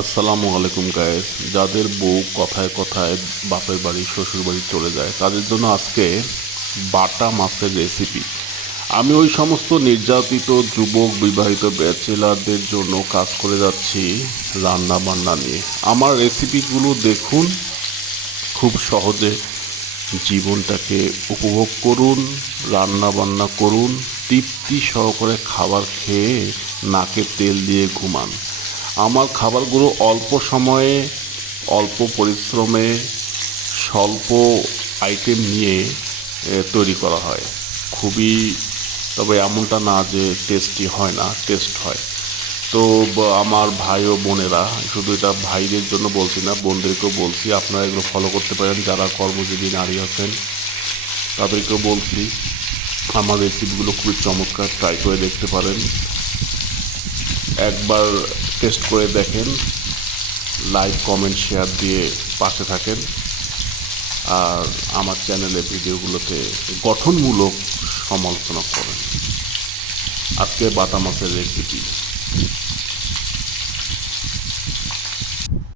আসসালামু আলাইকুম গাইস। যাদের বউ কথায় কথায় বাপের বাড়ি শ্বশুর বাড়ি চলে যায় তাদের জন্য আজকে বাটা মাছের রেসিপি। আমি ওই সমস্ত নির্যাতিত যুবক বিবাহিত ব্যাচেলারদের জন্য কাজ করে যাচ্ছি রান্না বান্না নিয়ে। আমার রেসিপিগুলো দেখুন, খুব সহজে জীবনটাকে উপভোগ করুন, রান্না বান্না করুন, তৃপ্তি সহকারে খাবার খেয়ে নাকে তেল দিয়ে ঘুমান। আমার খাবারগুলো অল্প সময়ে, অল্প পরিশ্রমে, স্বল্প আইটেম নিয়ে তৈরি করা হয়। খুবই, তবে এমনটা না যে টেস্টি হয় না, টেস্ট হয়। তো আমার ভাই ও বোনেরা, শুধু এটা ভাইদের জন্য বলছি না, বোনদেরকেও বলছি, আপনারা এগুলো ফলো করতে পারেন। যারা কর্মজীবী নারী আছেন তাদেরকেও বলছি, আমার রেসিপিগুলো খুবই চমৎকার, ট্রাই করে দেখতে পারেন। একবার টেস্ট করে দেখেন, লাইক কমেন্ট শেয়ার দিয়ে পাশে থাকেন। আর আমার চ্যানেলে ভিডিওগুলোতে গঠনমূলক সমালোচনা করেন। আজকে বাটা মাছের রেসিপি।